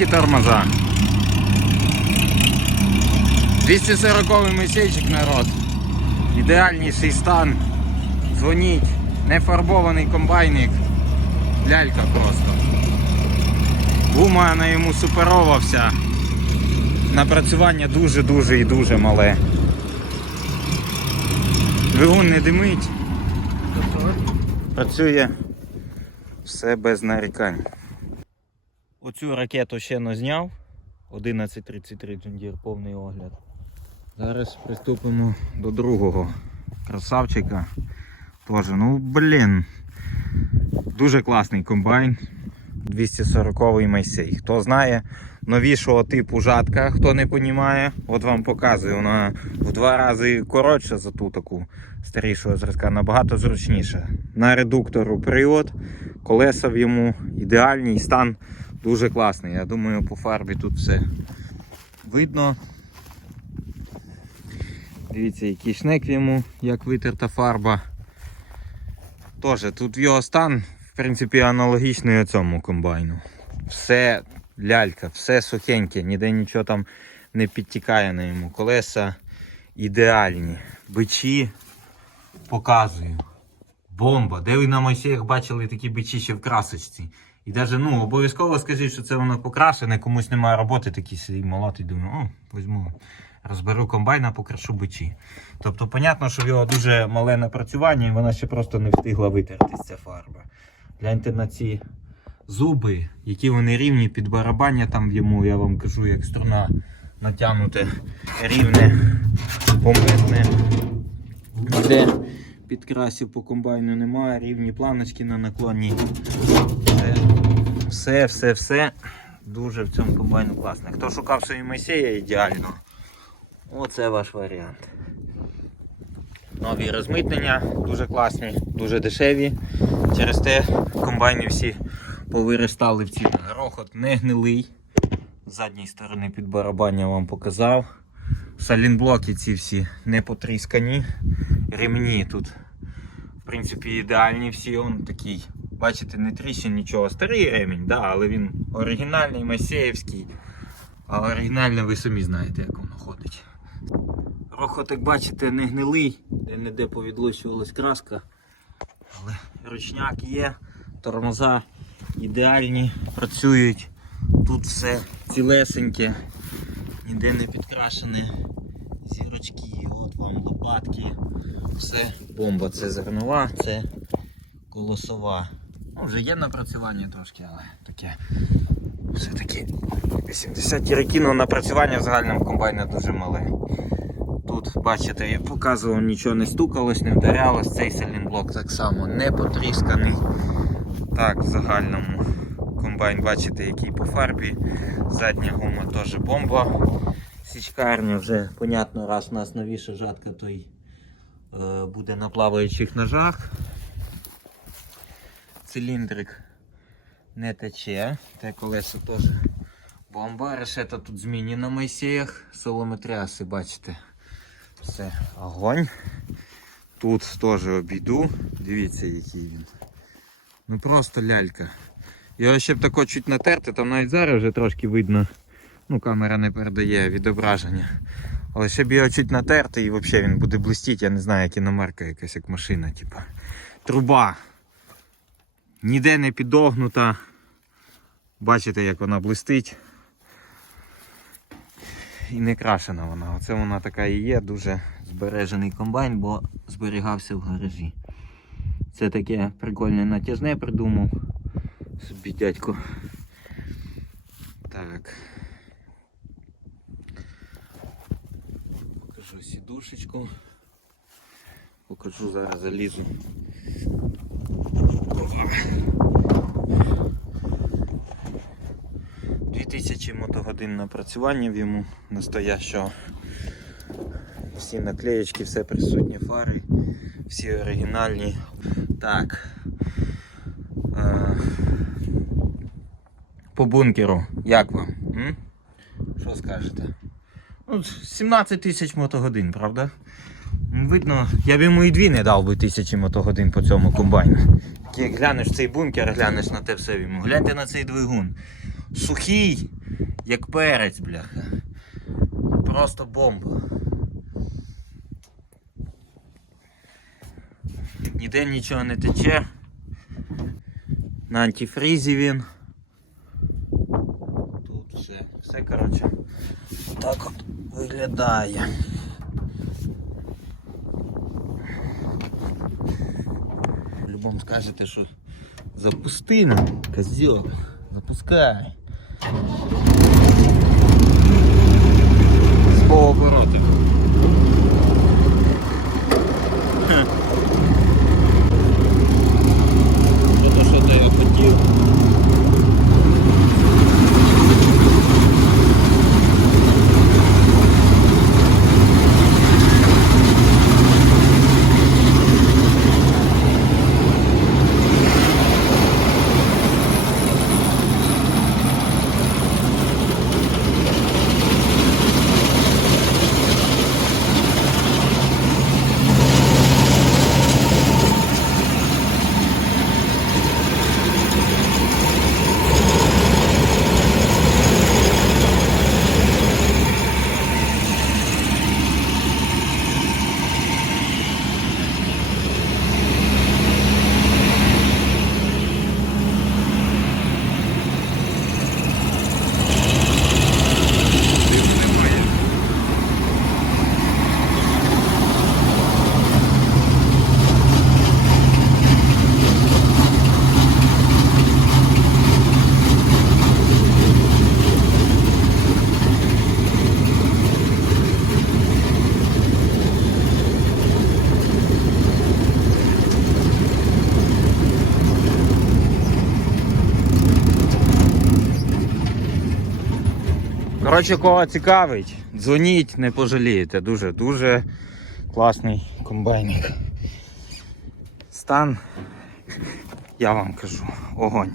Швидкі тормоза. 240 месейчик народ. Ідеальніший стан. Дзвоніть. Нефарбований комбайник. Лялька просто. Гума на йому суперова вся. Напрацювання дуже-дуже і дуже мале. Двигун не димить. Працює все без нарікань. Оцю ракету ще не зняв. 11.33 Джундір, повний огляд. Зараз приступимо до другого красавчика. Тоже, ну блін. Дуже класний комбайн. 240-й Майсей. Хто знає новішого типу жатка, хто не понімає, от вам показую, вона в два рази коротша за ту таку старішого зразка, набагато зручніша. На редуктору привод, колеса в йому ідеальний, стан дуже класний. Я думаю, по фарбі тут все видно. Дивіться, який шнек йому, як витерта фарба. Тоже тут його стан, в принципі, аналогічний цьому комбайну. Все лялька, все сухеньке, ніде нічого там не підтікає на йому. Колеса ідеальні. Бичі показую. Бомба. Де ви на Мойсеях бачили такі бичі ще в красочці? І навіть ну, обов'язково скажіть, що це воно покрашене, комусь немає роботи, такий сидить молотий, думаю, о, візьму, розберу комбайна, покрашу бичі. Тобто, понятно, що в його дуже мале напрацювання, і вона ще просто не встигла витертись ця фарба. Гляньте на ці зуби, які вони рівні під барабання там йому, я вам кажу, як струна натягнуте рівне, помитне. Де підкрасів по комбайну немає, рівні планочки на наклоні. Все, все, все, все дуже в цьому комбайну класно. Хто шукав собі Мойсея ідеально, оце ваш варіант. Нові розмитнення, дуже класні, дуже дешеві. Через те комбайни всі повиростали в ціни. Грохот не гнилий. З задньої сторони під барабання вам показав. Салінблоки ці всі не потріскані. Ремні тут, в принципі, ідеальні всі. Он такий, бачите, не тріщин нічого. Старий ремінь, да, але він оригінальний, масеївський. А оригінальний ви самі знаєте, як воно ходить. Рохот, як бачите, не гнилий, де-не-де повідлощувалась краска. Але ручняк є, тормоза ідеальні, працюють. Тут все цілесеньке, ніде не підкрашене. Зірочки, от вам лопатки. Все бомба. Це зернова, це колосова. Ну, вже є напрацювання трошки, але таке. Все-таки 80 роки, ну напрацювання в загальному комбайні дуже мале. Тут, бачите, я показував, нічого не стукалось, не вдарялось. Цей сайлентблок так само не потрісканий. Так, в загальному комбайн, бачите, який по фарбі. Задня гума теж бомба. Січкарня вже, понятно, раз у нас новіша жатка, то й е, буде на плаваючих ножах. Циліндрик не тече. Те колесо теж бомба. Решета тут змінні на Майсеях. Солометряси, бачите. Все, огонь. Тут теж обійду. Дивіться, який він. Ну просто лялька. Його ще б тако чуть натерти, там навіть зараз вже трошки видно. Ну, камера не передає відображення. Але ще б його чуть натерти і взагалі він буде блистіти, я не знаю, як іномарка якась як машина, типа. Труба. Ніде не підогнута. Бачите, як вона блистить. І не крашена вона. Оце вона така і є, дуже збережений комбайн, бо зберігався в гаражі. Це таке прикольне натяжне придумав собі дядько. Так. Покажу сідушечку. Покажу зараз залізу. Дві тисячі мотогодин напрацювання в йому настоящого. Всі наклеєчки, все присутні, фари, всі оригінальні. Так. Е, по бункеру, як вам? Що скажете? Ну, 17 тисяч мотогодин, правда? Видно, я б йому і дві не дав би тисячі мотогодин по цьому комбайну. Як глянеш цей бункер, глянеш на те все йому. Гляньте на цей двигун. Сухий, як перець, бляха. Просто бомба. Ніде нічого не тече. На антифрізі він. Тут все, все коротше. Так от виглядає. Любом скажете, що запусти нам, козьол. Запускай. З повороти. То, що ти його хотів. Коротше, кого цікавить, дзвоніть, не пожалієте. Дуже, дуже класний комбайник. Стан, я вам кажу, огонь.